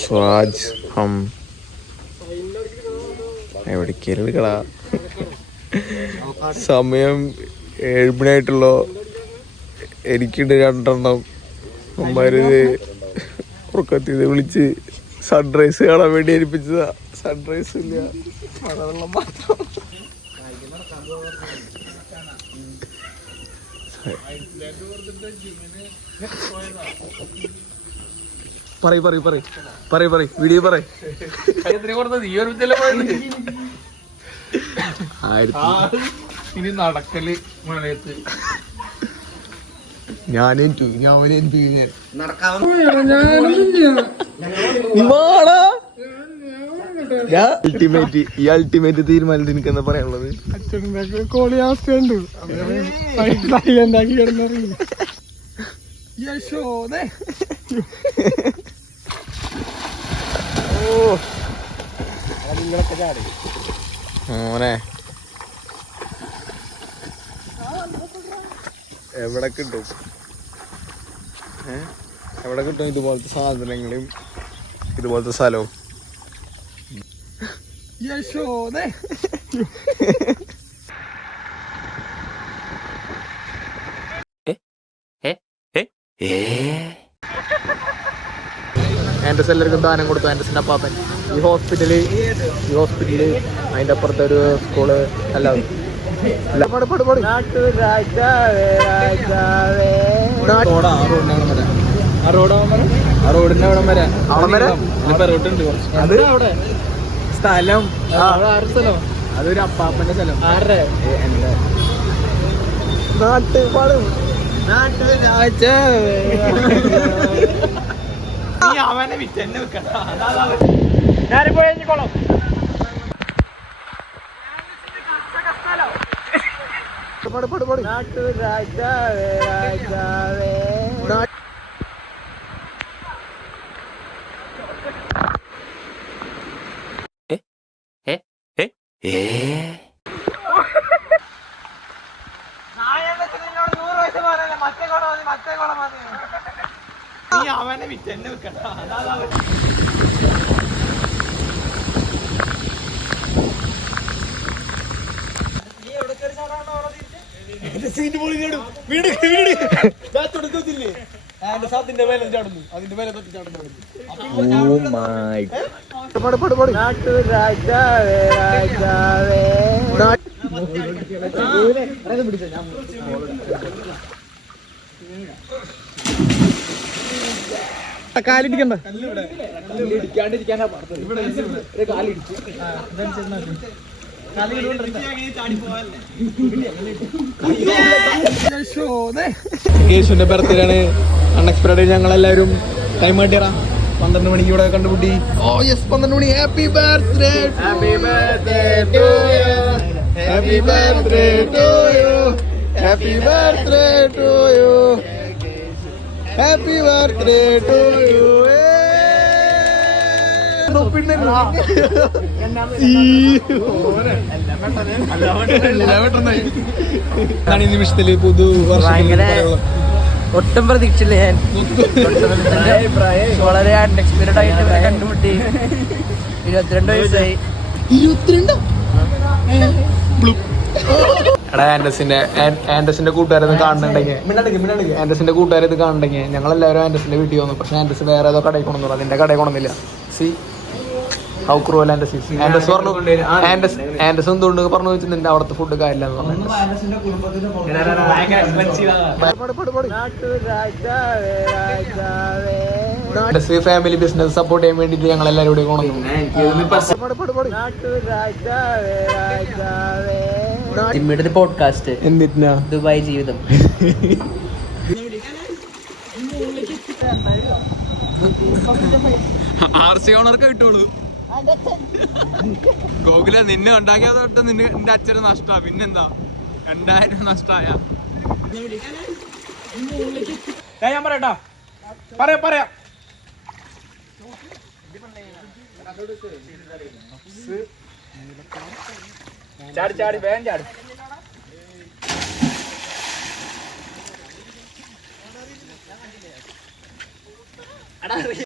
സ്വാജ് ഹം എവിടേക്കാ സമയം 7 മണിയായിട്ടുള്ളൂ. എനിക്കുണ്ട് 2 അമ്മമാര് ഉറക്കത്തിന്ന് വിളിച്ച് സൺറൈസ് കാണാൻ വേണ്ടി ഏൽപ്പിച്ചതാ. സൺറൈസ് ഇല്ല, മഴവെള്ളം മാത്രം. വീഡിയോ ഇനി നടക്കല് മഴയത്ത് ഈ അൾട്ടിമേറ്റ് തീരുമാനത്തിൽ എനിക്ക് എന്താ പറയാനുള്ളത്? മോനെ എവിടെ കിട്ടും ഇതുപോലത്തെ സാധനങ്ങളും ഇതുപോലത്തെ സ്ഥലവും? ആൻഡ്രസ് എല്ലാവർക്കും ദാനം കൊടുത്തു. ആൻഡ്രസിന്റെ അപ്പാപ്പൻ ഈ ഹോസ്പിറ്റല് അതിന്റെ അപ്പുറത്തെ ഒരു സ്കൂള് എല്ലാവരും റോഡിന്റെ അവിടം വരെ അത് അവിടെ സ്ഥലം അതൊരു അപ്പാപ്പന്റെ സ്ഥലം. ആരുടെ? എന്റെ നാട്ടുപാടും അവനെ വിറ്റന്നെ വെക്കണ്ട. ഞാനിപ്പോ കഴിഞ്ഞോളാം. അവനെ വിറ്റന്നെ വെക്കണ്ട. അതിന്റെ മേലെ ചാടുന്നു, അതിന്റെ മേലെ തൊട്ട് ചാടുന്നു. കാലിടിക്കണ്ട, ഇടിക്കാണ്ടിരിക്കാനാ പറഞ്ഞത്. കാലിടിച്ചു കേശുവിന്റെ ബർത്ത്ഡേ ആണ്. അൺഎക്സ്പെക്ടഡ് ഞങ്ങളെല്ലാവരും ടൈം കാട്ടിയറ 12 മണിക്ക് ഇവിടെ കണ്ടുപിട്ടി. ഓ യെസ് 12 മണി. Happy birthday, happy birthday to you, happy birthday to you, happy birthday to you, happy birthday to you. ഈ നിമിഷത്തില് ഒട്ടും പ്രതീക്ഷിച്ചില്ല ഞാൻ. വളരെ അൺഎക്സ്പെക്ടഡ് ആയിട്ട് ഇവിടെ കണ്ടുമുട്ടി. 22 വയസ്സായി. 22? എടാ ആൻഡസിന്റെ കൂട്ടുകാരത് കാണുന്നുണ്ടെങ്കിൽ ആൻഡസിന്റെ കൂട്ടുകാരത് കാണുന്നുണ്ടെങ്കിൽ ഞങ്ങളെല്ലാവരും ആൻഡസിന്റെ വീട്ടിൽ വന്നു. പക്ഷെ ആൻഡസ് വേറെ ഏതോ കടയിൽ കൊണ്ടു, അതിന്റെ കടയിൽ കൊണ്ടുവന്നില്ല. സി ഹൗ ക്രൂവൽ ആൻഡസ്. ആൻഡസ് പറഞ്ഞു, ആൻഡസ് എന്തുകൊണ്ട് പറഞ്ഞു വെച്ചാൽ നിന്റെ അവിടുത്തെ ഫുഡ് കാര്യമില്ലെന്ന് പറഞ്ഞു. ആൻഡസ് ഫാമിലി ബിസിനസ് സപ്പോർട്ട് ചെയ്യാൻ വേണ്ടിട്ട് ഞങ്ങൾ എല്ലാവരും കൂടി കൊണ്ടുവന്നു. ജിമ്മിയുടെ പോഡ്കാസ്റ്റ് എന്തിനാ ദുബായ് ജീവിതം. RC ഓണർക്ക് കിട്ടുള്ളൂ. ഗോകുല നിന്നെ ഉണ്ടാക്കിയത് തൊട്ട് നിന്റെ അച്ഛന് നഷ്ടാ. പിന്നെന്താ 2000 നഷ്ടായ. ഞാൻ പറയട്ടാ, പറയാ ചാടി വേഗം ചാടി.